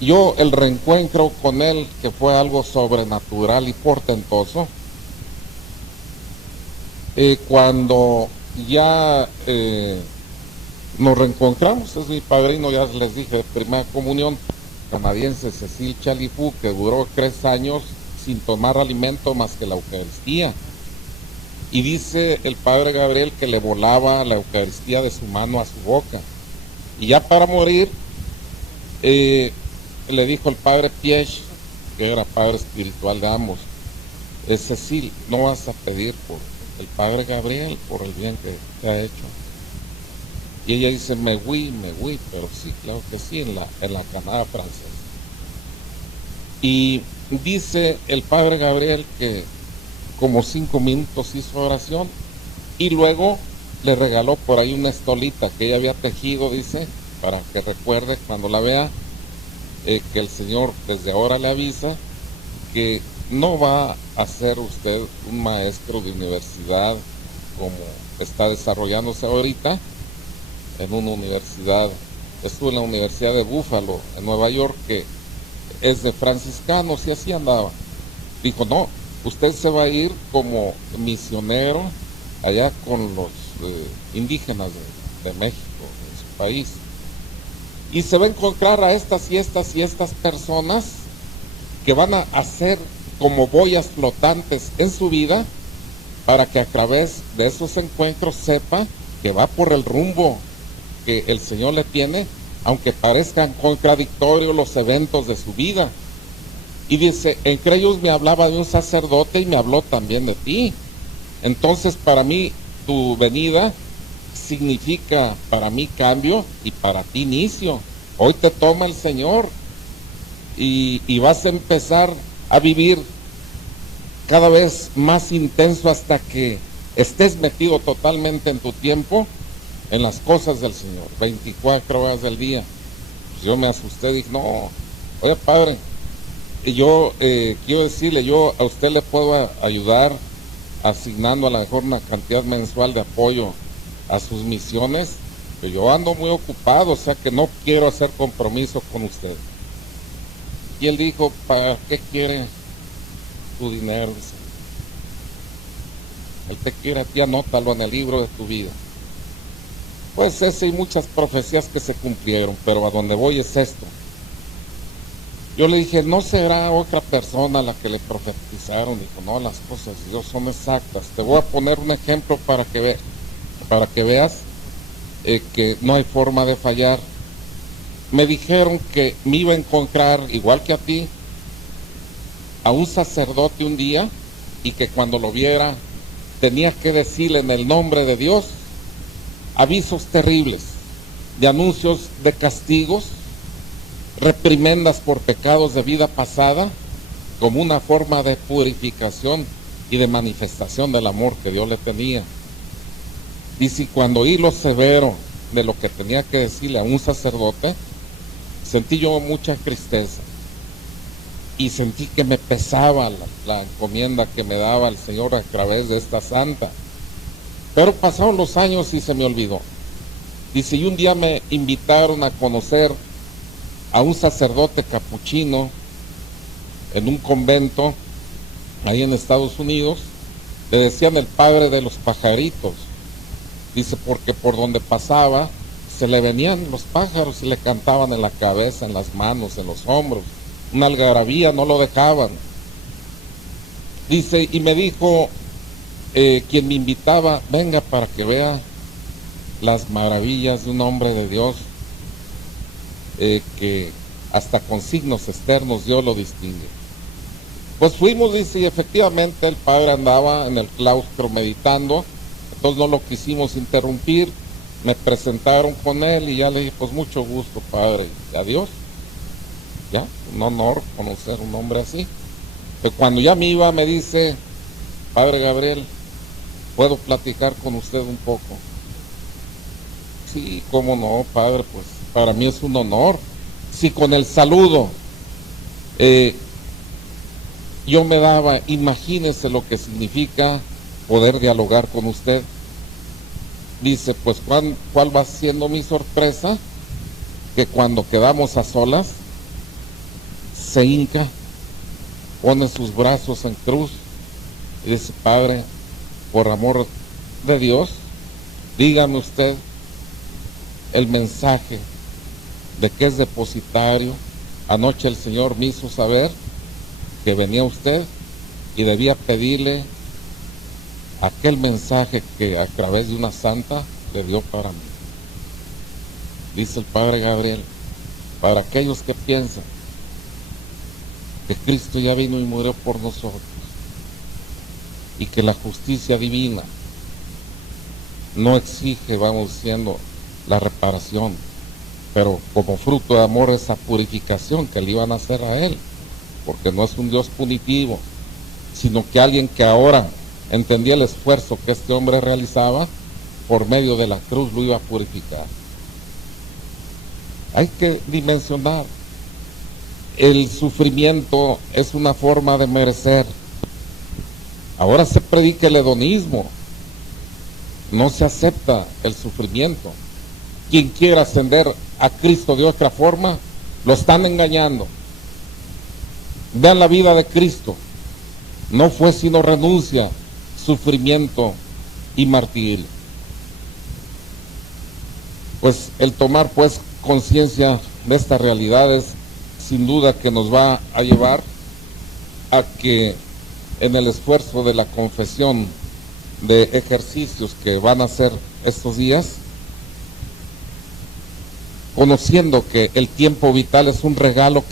Yo el reencuentro con él, que fue algo sobrenatural y portentoso, cuando ya nos reencontramos, es mi padrino, ya les dije, de primera comunión, canadiense Cecil Chalifú, que duró 3 años sin tomar alimento más que la Eucaristía. Y dice el padre Gabriel que le volaba la Eucaristía de su mano a su boca. Y ya para morir, le dijo el padre Piech, que era padre espiritual de ambos, Cecil, no vas a pedir por el padre Gabriel, por el bien que te ha hecho. Y ella dice, me oui, pero sí, claro que sí, en la Canadá francesa. Y dice el padre Gabriel que como 5 minutos hizo oración, y luego le regaló por ahí una estolita que ella había tejido, dice, para que recuerde cuando la vea, que el Señor desde ahora le avisa que no va a ser usted un maestro de universidad como está desarrollándose ahorita en una universidad. Estuvo en la Universidad de Buffalo, en Nueva York, que es de franciscanos, y así andaba. Dijo, no, usted se va a ir como misionero allá con los indígenas de México, en su país. Y se va a encontrar a estas y estas y estas personas que van a hacer como boyas flotantes en su vida, para que a través de esos encuentros sepa que va por el rumbo que el Señor le tiene, aunque parezcan contradictorios los eventos de su vida. Y dice, entre ellos me hablaba de un sacerdote y me habló también de ti. Entonces para mí tu venida significa para mí cambio y para ti inicio. Hoy te toma el Señor y vas a empezar a vivir cada vez más intenso hasta que estés metido totalmente en tu tiempo en las cosas del Señor, 24 horas del día. Pues yo me asusté, dije, no, oye padre, yo quiero decirle, yo a usted le puedo ayudar asignando a lo mejor una cantidad mensual de apoyo a sus misiones, pero yo ando muy ocupado, o sea que no quiero hacer compromiso con usted. Y él dijo, ¿para qué quiere tu dinero? Él te quiere a ti, anótalo en el libro de tu vida. Pues ese y muchas profecías que se cumplieron, pero a donde voy es esto. Yo le dije, ¿no será otra persona la que le profetizaron? Dijo, no, las cosas de Dios son exactas. Te voy a poner un ejemplo para que veas que no hay forma de fallar. Me dijeron que me iba a encontrar, igual que a ti, a un sacerdote un día, y que cuando lo viera tenía que decirle en el nombre de Dios avisos terribles, de anuncios de castigos, reprimendas por pecados de vida pasada, como una forma de purificación y de manifestación del amor que Dios le tenía. Y si cuando oí lo severo de lo que tenía que decirle a un sacerdote, sentí yo mucha tristeza y sentí que me pesaba la encomienda que me daba el Señor a través de esta santa. Pero pasaron los años y se me olvidó. Dice, y un día me invitaron a conocer a un sacerdote capuchino en un convento ahí en Estados Unidos. Le decían el padre de los pajaritos. Dice, porque por donde pasaba se le venían los pájaros y le cantaban en la cabeza, en las manos, en los hombros. Una algarabía, no lo dejaban. Dice, y me dijo quien me invitaba, venga para que vea las maravillas de un hombre de Dios, que hasta con signos externos Dios lo distingue. Pues fuimos, dice, y efectivamente el padre andaba en el claustro meditando, entonces no lo quisimos interrumpir, me presentaron con él y ya le dije, pues mucho gusto, padre, y adiós. Ya, un honor conocer un hombre así. Pero cuando ya me iba, me dice, padre Gabriel, ¿puedo platicar con usted un poco? Sí, cómo no, padre, pues para mí es un honor. Si con el saludo yo me daba, imagínese lo que significa poder dialogar con usted. Dice, pues ¿cuál va siendo mi sorpresa? Que cuando quedamos a solas, se hinca, pone sus brazos en cruz y dice, padre, por amor de Dios, dígame usted el mensaje de que es depositario. Anoche el Señor me hizo saber que venía usted y debía pedirle aquel mensaje que a través de una santa le dio para mí. Dice el padre Gabriel, para aquellos que piensan que Cristo ya vino y murió por nosotros y que la justicia divina no exige, vamos diciendo, la reparación, pero como fruto de amor esa purificación que le iban a hacer a él, porque no es un Dios punitivo, sino que alguien que ahora entendía el esfuerzo que este hombre realizaba, por medio de la cruz lo iba a purificar. Hay que dimensionar, el sufrimiento es una forma de merecer. Ahora se predica el hedonismo, no se acepta el sufrimiento. Quien quiera ascender a Cristo de otra forma, lo están engañando. Vean la vida de Cristo, no fue sino renuncia, sufrimiento y martirio. Pues el tomar pues conciencia de estas realidades, sin duda que nos va a llevar a que en el esfuerzo de la confesión de ejercicios que van a hacer estos días, conociendo que el tiempo vital es un regalo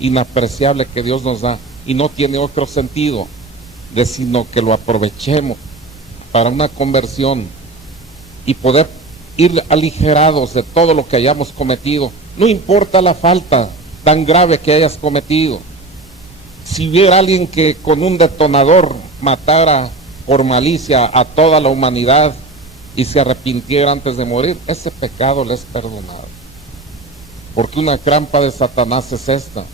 inapreciable que Dios nos da y no tiene otro sentido sino que lo aprovechemos para una conversión y poder ir aligerados de todo lo que hayamos cometido, no importa la falta tan grave que hayas cometido. Si hubiera alguien que con un detonador matara por malicia a toda la humanidad y se arrepintiera antes de morir, ese pecado le es perdonado. Porque una trampa de Satanás es esta.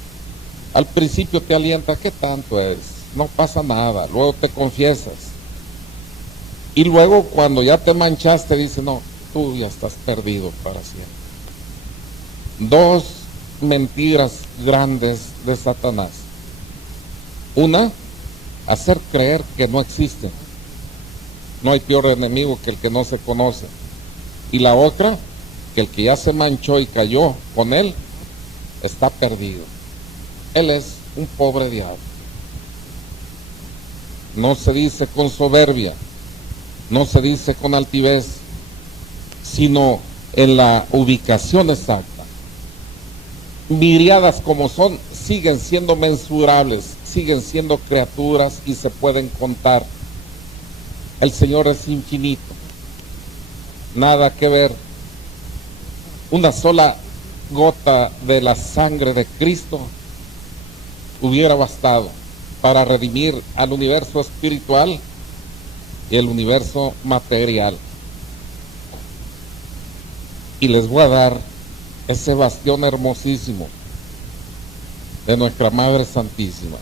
Al principio te alienta, ¿qué tanto es? No pasa nada, luego te confiesas. Y luego cuando ya te manchaste, dice, no, tú ya estás perdido para siempre. Dos mentiras grandes de Satanás. Una, hacer creer que no existen. No hay peor enemigo que el que no se conoce. Y la otra, que el que ya se manchó y cayó con él, está perdido. Él es un pobre diablo. No se dice con soberbia, no se dice con altivez, sino en la ubicación exacta. Miriadas como son, siguen siendo mensurables, siguen siendo criaturas y se pueden contar. El Señor es infinito, nada que ver. Una sola gota de la sangre de Cristo hubiera bastado para redimir al universo espiritual y el universo material. Y les voy a dar ese bastión hermosísimo de nuestra Madre Santísima.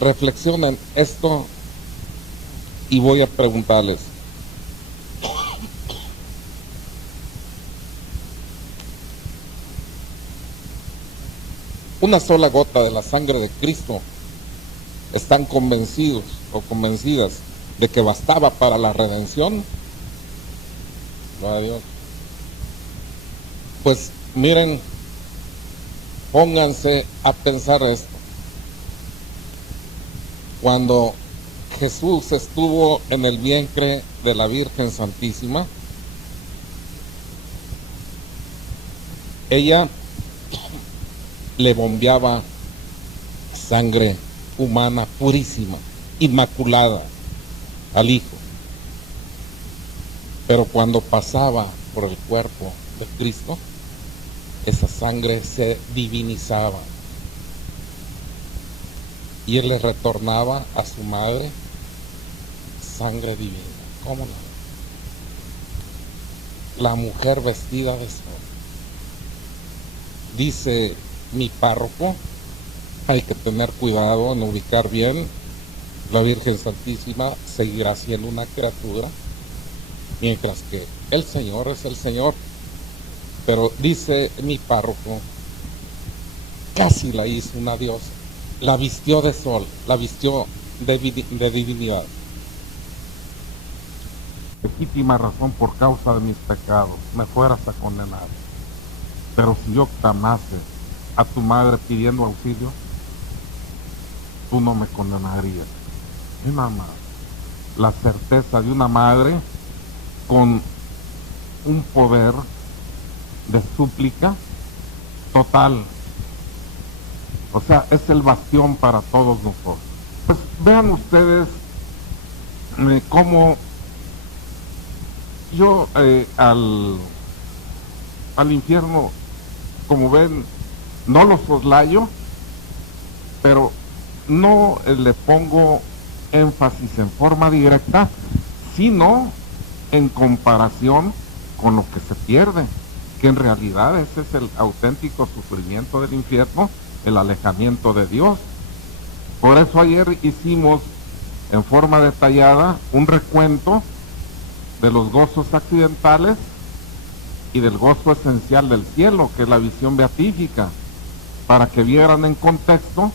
Reflexionen esto y voy a preguntarles: una sola gota de la sangre de Cristo, ¿están convencidos o convencidas de que bastaba para la redención? Gloria a Dios. Pues miren, pónganse a pensar esto. Cuando Jesús estuvo en el vientre de la Virgen Santísima, ella le bombeaba sangre humana purísima, inmaculada, al Hijo. Pero cuando pasaba por el cuerpo de Cristo, esa sangre se divinizaba y Él le retornaba a su madre sangre divina. ¿Cómo no? La mujer vestida de sol. Dice mi párroco, hay que tener cuidado en ubicar bien. La Virgen Santísima seguirá siendo una criatura, mientras que el Señor es el Señor. Pero dice mi párroco, casi la hizo una diosa, la vistió de sol, la vistió de divinidad. Legítima razón por causa de mis pecados, me fueras a condenar. Pero si yo clamase a tu madre pidiendo auxilio, tú no me condenarías. Mi mamá, la certeza de una madre con un poder de súplica total. O sea, es el bastión para todos nosotros. Pues vean ustedes cómo yo al infierno, como ven, no lo soslayo, pero no le pongo énfasis en forma directa, sino en comparación con lo que se pierde, que en realidad ese es el auténtico sufrimiento del infierno, el alejamiento de Dios. Por eso ayer hicimos en forma detallada un recuento de los gozos accidentales y del gozo esencial del cielo, que es la visión beatífica, para que vieran en contexto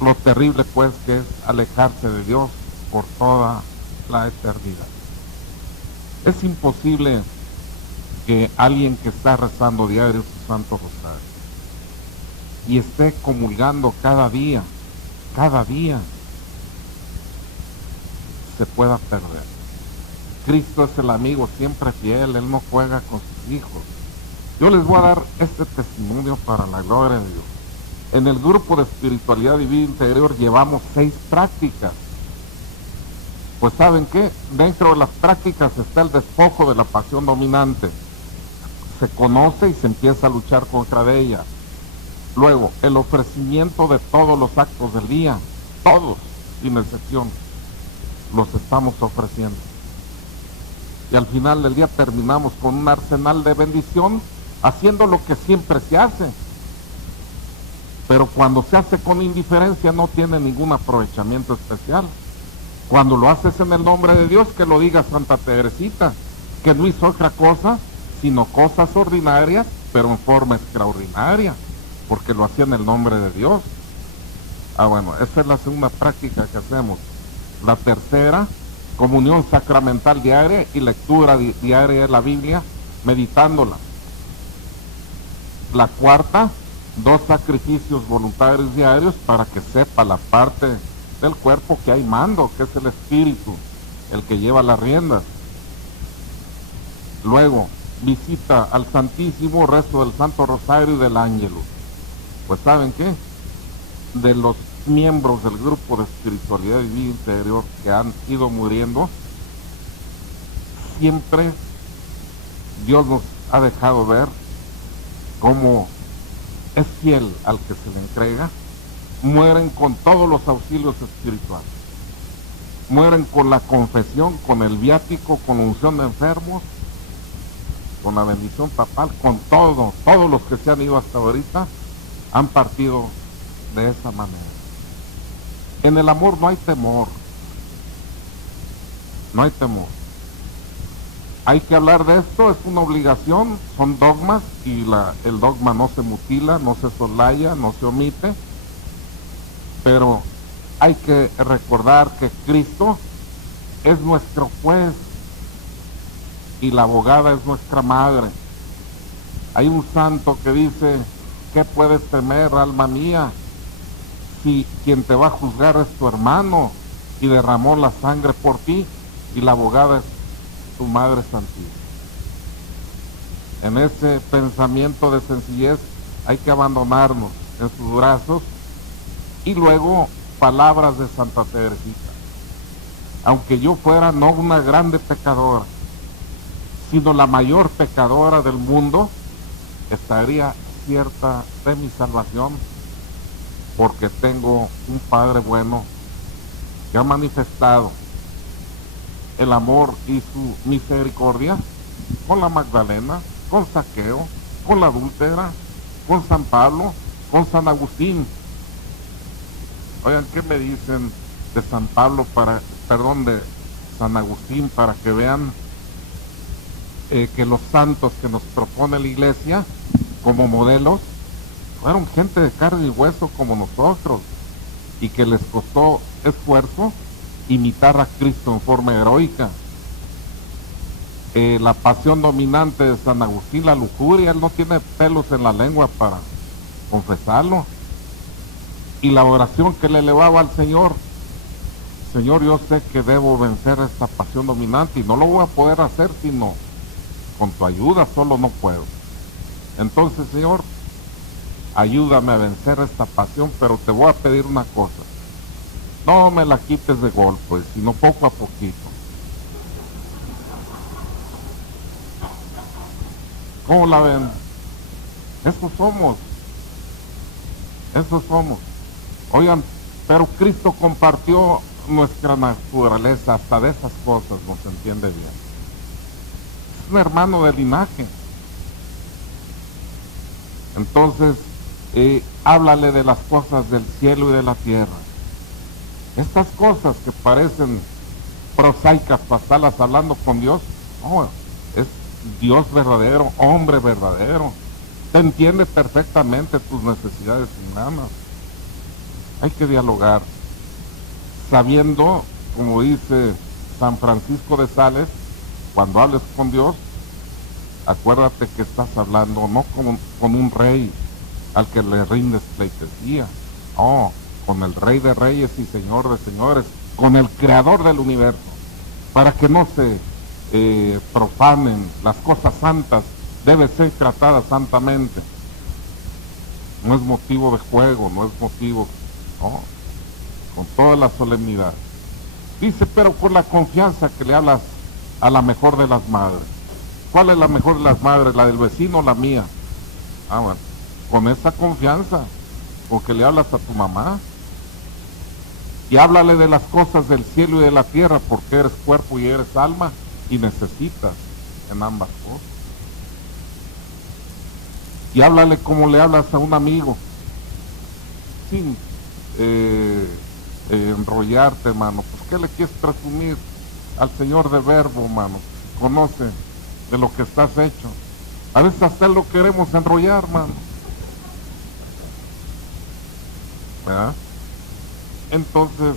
lo terrible pues que es alejarse de Dios por toda la eternidad. Es imposible que alguien que está rezando diario su Santo Rosario y esté comulgando cada día, se pueda perder. Cristo es el amigo siempre fiel, Él no juega con sus hijos. Yo les voy a dar este testimonio para la gloria de Dios. En el grupo de espiritualidad y vida interior llevamos 6 prácticas. Pues ¿saben qué? Dentro de las prácticas está el despojo de la pasión dominante. Se conoce y se empieza a luchar contra ella. Luego, el ofrecimiento de todos los actos del día, todos, sin excepción, los estamos ofreciendo. Y al final del día terminamos con un arsenal de bendición, haciendo lo que siempre se hace. Pero cuando se hace con indiferencia no tiene ningún aprovechamiento especial. Cuando lo haces en el nombre de Dios, que lo diga Santa Teresita, que no hizo otra cosa, sino cosas ordinarias, pero en forma extraordinaria, porque lo hacía en el nombre de Dios. Bueno, esa es la segunda práctica que hacemos. La tercera, comunión sacramental diaria y lectura diaria de la Biblia, meditándola. La cuarta, 2 sacrificios voluntarios diarios para que sepa la parte del cuerpo que hay mando, que es el espíritu, el que lleva las riendas. Luego, visita al Santísimo, rezo del Santo Rosario y del Ángelus. Pues ¿saben qué? De los miembros del grupo de espiritualidad y vida interior que han ido muriendo, siempre Dios nos ha dejado ver cómo es fiel al que se le entrega. Mueren con todos los auxilios espirituales, mueren con la confesión, con el viático, con la unción de enfermos, con la bendición papal, con todo. Todos los que se han ido hasta ahorita han partido de esa manera. En el amor no hay temor, no hay temor. Hay que hablar de esto, es una obligación, son dogmas y el dogma no se mutila, no se soslaya, no se omite, pero hay que recordar que Cristo es nuestro juez y la abogada es nuestra madre. Hay un santo que dice: ¿qué puedes temer, alma mía, si quien te va a juzgar es tu hermano y derramó la sangre por ti y la abogada es tu Madre Santísima? En ese pensamiento de sencillez hay que abandonarnos en sus brazos. Y luego, palabras de Santa Teresita: aunque yo fuera no una grande pecadora, sino la mayor pecadora del mundo, estaría cierta de mi salvación, porque tengo un Padre bueno que ha manifestado el amor y su misericordia con la Magdalena, con Zaqueo, con la adúltera, con San Pablo, con San Agustín. Oigan, ¿qué me dicen de San Pablo de San Agustín, para que vean que los santos que nos propone la Iglesia como modelos fueron gente de carne y hueso como nosotros, y que les costó esfuerzo imitar a Cristo en forma heroica? La pasión dominante de San Agustín, la lujuria, él no tiene pelos en la lengua para confesarlo. Y la oración que le elevaba al Señor: Señor, yo sé que debo vencer esta pasión dominante y no lo voy a poder hacer sino con tu ayuda, solo no puedo. Entonces, Señor, ayúdame a vencer esta pasión, pero te voy a pedir una cosa: no me la quites de golpe, sino poco a poquito. ¿Cómo la ven? Eso somos. Eso somos. Oigan, pero Cristo compartió nuestra naturaleza, hasta de esas cosas no se entiende bien. Es un hermano de linaje. Entonces, háblale de las cosas del cielo y de la tierra. Estas cosas que parecen prosaicas para estarlas hablando con Dios, no, es Dios verdadero, hombre verdadero. Te entiende perfectamente tus necesidades humanas. Hay que dialogar, sabiendo, como dice San Francisco de Sales, cuando hables con Dios, acuérdate que estás hablando no con un rey al que le rindes pleitesía, no, con el Rey de Reyes y Señor de Señores, con el Creador del universo, para que no se profanen las cosas santas. Debe ser tratada santamente. No es motivo de juego, no es motivo, no, con toda la solemnidad. Dice, pero con la confianza que le hablas a la mejor de las madres. ¿Cuál es la mejor de las madres? ¿La del vecino o la mía? Bueno, con esa confianza, porque le hablas a tu mamá. Y háblale de las cosas del cielo y de la tierra, porque eres cuerpo y eres alma, y necesitas en ambas cosas. Y háblale como le hablas a un amigo, sin enrollarte, mano. Pues, ¿qué le quieres presumir al Señor de Verbo, mano? Conoce de lo que estás hecho. A veces hasta lo queremos enrollar, mano. ¿Verdad? Entonces,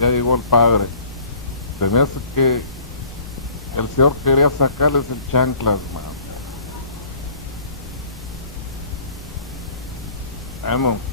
ya llegó el Padre. Se me hace que el Señor quería sacarles el chanclas, mano. Vamos.